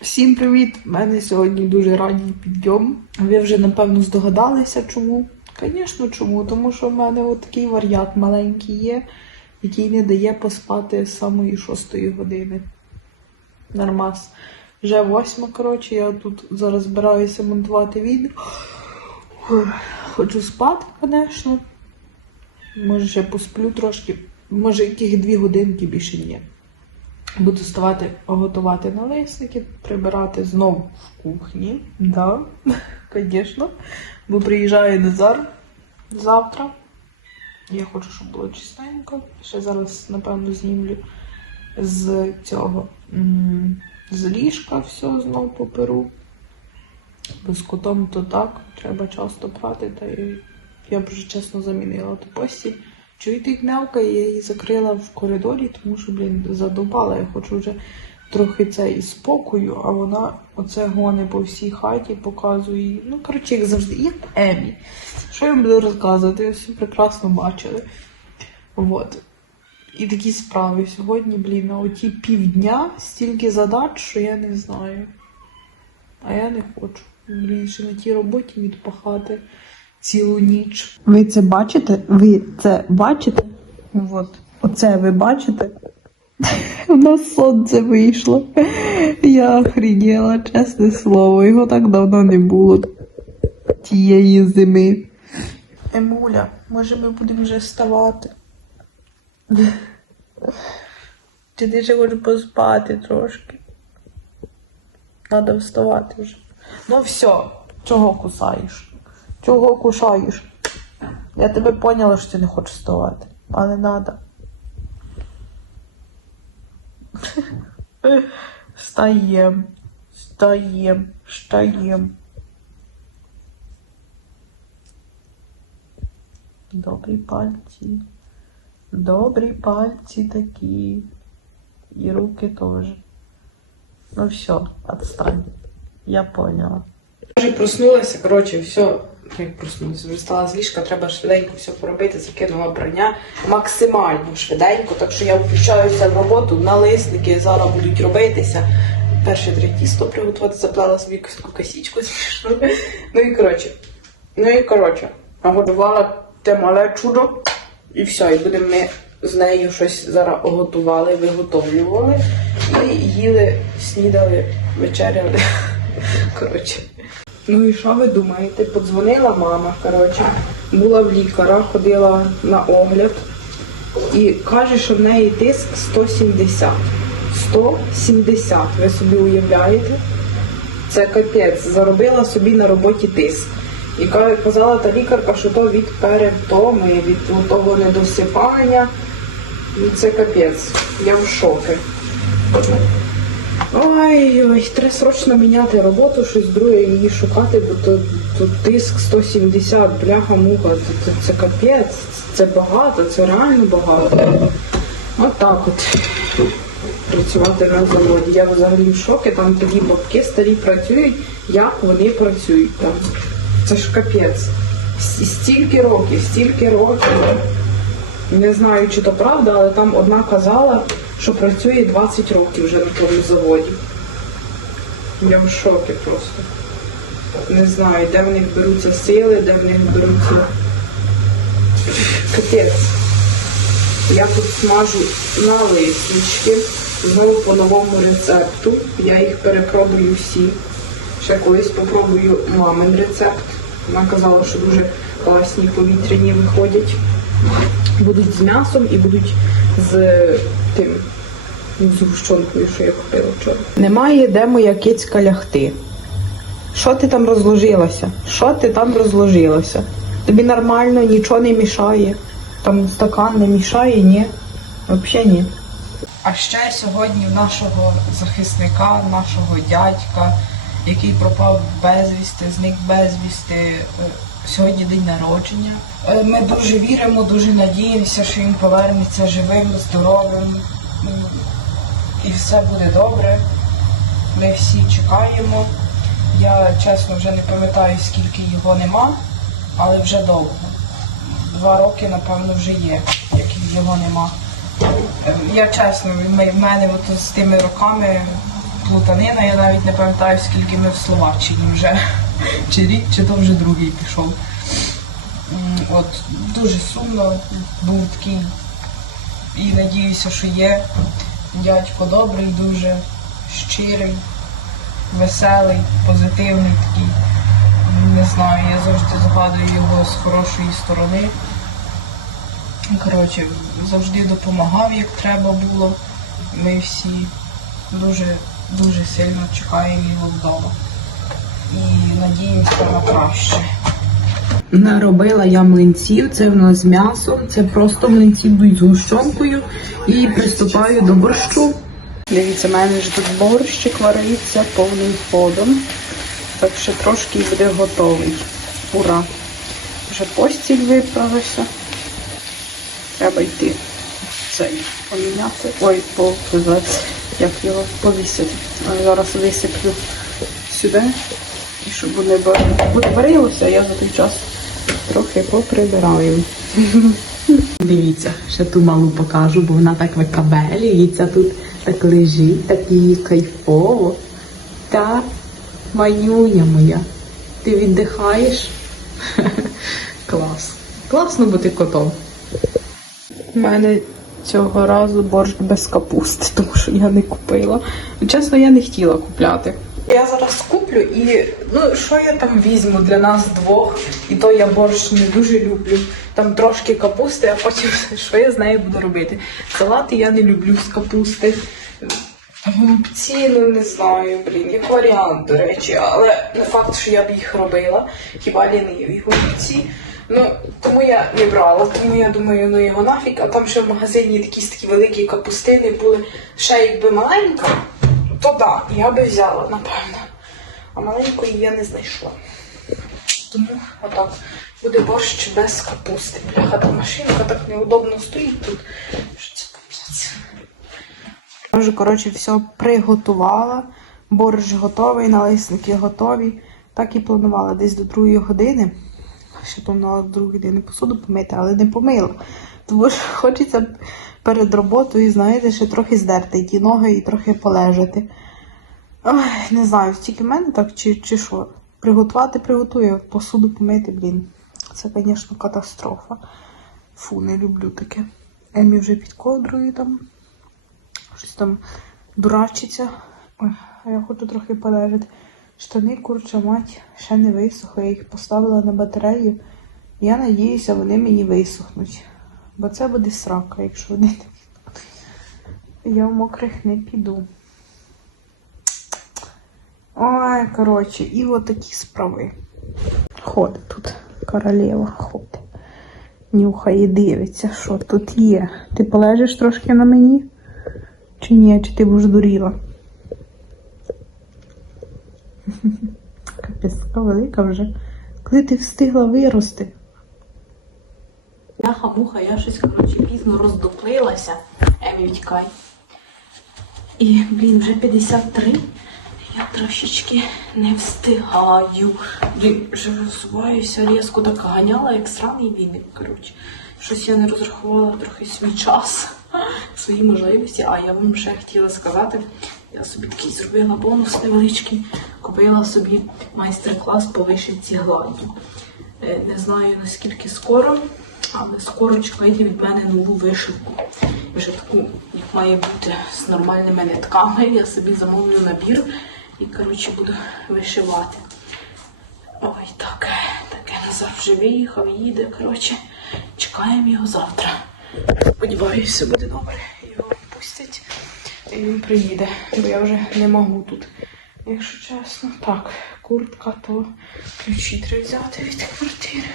Всім привіт! У мене сьогодні дуже ранній підйом. Ви вже напевно здогадалися, чому? Звісно, чому? Тому що в мене от такий варіант маленький є, який не дає поспати з самої шостої години. Нормас. Вже восьма, коротше, я тут зараз збираюся монтувати відео. Хочу спати, звісно. Може, ще посплю трошки. Може, яких дві годинки більше ні. Буду ставати готувати налисники, прибирати знову в кухні. Да, звісно. Бо приїжджає Назар завтра. Я хочу, щоб було чистенько. Ще зараз, напевно, знімлю з цього з ліжка все знову поперу. Бо з котом то так, треба часто прати, та я б вже чесно замінила ту постіль. Чуєте, як мявкає, я її закрила в коридорі, тому що, блін, задовбала. Я хочу вже трохи цей спокою, а вона оце гоне по всій хаті, показує. Ну, коротше, як завжди, як Емі. Що я буду розказувати? Ви все прекрасно бачили. От. І такі справи сьогодні, блін, на оті півдня стільки задач, що я не знаю. А я не хочу. Блін, ще на тій роботі відпахати цілу ніч. Ви це бачите? Ви це бачите? От. Оце ви бачите? У нас сонце вийшло. Я охрініла, чесне слово. Його так давно не було тієї зими. Емуля, може ми будемо вже вставати? Чи ти ще хочеш поспати трошки? Надо вставати вже. Ну все, чого кусаєш? Чого кусаєш? Я тебе поняла, що ти не хочеш вставати. А не надо. Встаєм. Встаєм. Встаєм. Добрі пальці. Добрі пальці такі. І руки теж. Ну все, отстань. Я поняла. Я вже проснулася, коротше, все. Як проснулася, вже встала з ліжка, треба швиденько все поробити, закинула брання максимально швиденько, так що я включаюся в роботу, налисники зараз будуть робитися. Перше три тісто приготувати, заплела собі косічку. Ну і коротше. Ну і коротше, нагодувала те мале чудо, і все, і будемо ми з нею щось зараз готували, виготовлювали і їли, снідали, вечеряли. Коротше. Ну і що ви думаєте? Подзвонила мама, коротше, була в лікаря, ходила на огляд і каже, що в неї тиск 170. 170, ви собі уявляєте? Це капець. Заробила собі на роботі тиск. І казала та лікарка, що то від перевтоми, від того недосипання. Ну, Це капець. Я в шокі. Ой, ой, треба срочно міняти роботу, щось друге її шукати, бо то, то тиск 170, бляха муха, це, це, капець, це багато, це реально багато. От так от працювати на заводі. Я взагалі в шокі, там такі бабки старі працюють, як вони працюють там. Це ж капець. Стільки років, стільки років. Не знаю, чи то правда, але там одна казала, що працює 20 років вже на тому заводі. Я в шокі просто. Не знаю, де в них беруться сили, де в них беруться. Капець. Я тут смажу налиснички, знову по новому рецепту. Я їх перепробую всі. Ще колись попробую мамин рецепт. Вона казала, що дуже класні повітряні виходять. Будуть з м'ясом і будуть з тим згущенкою, що я купила вчора. Немає де моя кицька лягти. Що ти там розложилася? Що ти там розложилася? Тобі нормально, нічого не мішає. Там стакан не мішає, ні? Взагалі ні. А ще сьогодні в нашого захисника, нашого дядька, який пропав безвісти, зник безвісти. е, Сьогодні день народження. Е, Ми дуже віримо, дуже надіємося, що він повернеться живим, здоровим і все буде добре. Ми всі чекаємо. Я чесно вже не пам'ятаю, скільки його нема, але вже довго. Два роки, напевно, вже є, як його нема. Ем, Я чесно, ми- в мене от з тими роками плутанина, я навіть не пам'ятаю, скільки ми в Словаччині вже. Чи рік, чи то вже другий пішов. От, дуже сумно, був такий і надіюся, що є дядько добрий, дуже щирий, веселий, позитивний такий. Не знаю, я завжди згадую його з хорошої сторони. Коротше, завжди допомагав, як треба було. Ми всі дуже, дуже сильно чекаємо його вдома. І надіємося на краще. Наробила я млинців, це в нас з м'ясом, це просто млинці будуть з гущонкою і приступаю до борщу. Дивіться, в мене ж тут борщик вариться повним ходом. Так що трошки буде готовий. Ура! Вже постіль виправився. Треба йти цей поміняти. Ой, по, як його повісити. Зараз висиплю сюди. І щоб вони б- варилося, я за той час трохи поприбираю. Дивіться, ще ту малу покажу, бо вона так викабелюється тут, так лежить, так її кайфово. Та манюня моя. Ти віддихаєш? Клас. Класно бути котом. У мене цього разу борщ без капусти, тому що я не купила. Чесно, я не хотіла купляти. Я зараз куплю і ну що я там візьму для нас двох, і то я борщ не дуже люблю. Там трошки капусти, а потім що я з нею буду робити. Салати я не люблю з капусти. Голубці, ну не знаю, блін, як варіант, до речі, але не факт, що я б їх робила. Хіба ліниві голубці. Ну, тому я не брала, тому я думаю, ну його нафіг, а там ще в магазині якісь такі великі капустини були. Ще якби маленька, то да, я би взяла, напевно. А маленької я не знайшла. Тому отак. Буде борщ без капусти. Бляха, та машинка так неудобно стоїть тут. Що це капець? Я вже, коротше, все приготувала. Борщ готовий, налисники готові. Так і планувала десь до другої години. Ще до другої години посуду помити, але не помила. Тому що хочеться перед роботою, знаєте, ще трохи здерти ті ноги і трохи полежати. Ой, не знаю, тільки в мене так чи, чи що. Приготувати приготую, посуду помити, блін. Це, звісно, катастрофа. Фу, не люблю таке. Емі вже під ковдрою там. Щось там дурачиться. Ой, а я хочу трохи полежати. Штани, курча мать, ще не висохли. Я їх поставила на батарею. Я надіюся, вони мені висохнуть. Бо це буде срака, якщо вони не. Я в мокрих не піду. Ой, коротше, і от такі справи. Ходить тут королева, ходить. Нюхає, дивиться, що тут є. Ти полежиш трошки на мені? Чи ні, чи ти будеш дуріла? Капець, така велика вже. Коли ти встигла вирости? Бляха-муха, я щось, коротше, пізно роздоплилася. Емі, втікай. І, блін, вже 53. Я трошечки не встигаю. Блін, вже розсуваюся різко так ганяла, як сраний віник, коротше. Щось я не розрахувала трохи свій час, свої можливості. А я вам ще хотіла сказати, я собі такий зробила бонус невеличкий, купила собі майстер-клас по вишивці гладдю. Е, Не знаю наскільки скоро, але скоро чекайте від мене нову вишивку. Вже таку, як має бути, з нормальними нитками. Я собі замовлю набір і, коротше, буду вишивати. Ой, таке, таке Назар вже виїхав, їде. Коротше, чекаємо його завтра. Сподіваюся, буде добре. Його пустять. І він приїде, бо я вже не можу тут. Якщо чесно, так, куртка, то ключі треба взяти від квартири.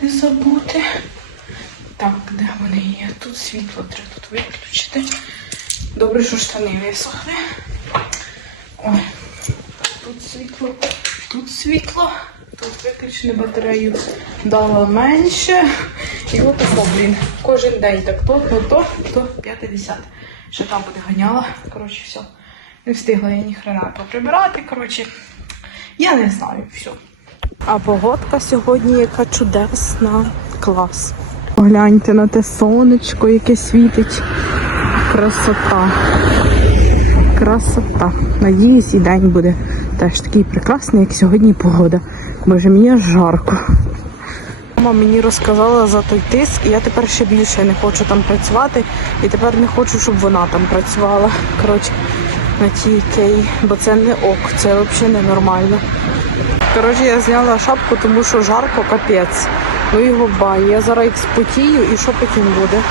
Не забути. Так, де вони є? Тут світло треба тут виключити. Добре, що штани висохли. Ой, тут світло, тут світло, тут виключено батарею дала менше. І от тако, блін, кожен день так то, то, то, то 50. Ще там буде ганяла. Коротше, все. Не встигла я ні хрена поприбирати. Коротше, я не знаю, все. А погодка сьогодні яка чудесна. Клас. Погляньте на те сонечко, яке світить. Красота. Красота. Надіюсь, і день буде теж такий прекрасний, як сьогодні погода. Боже, мені жарко. Мама мені розказала за той тиск, і я тепер ще більше не хочу там працювати. І тепер не хочу, щоб вона там працювала. Коротше, на тій кей, бо це не ок, це взагалі ненормально. Коротше, я зняла шапку, тому що жарко капець. Ну його бай. Я зараз спотію і що потім буде.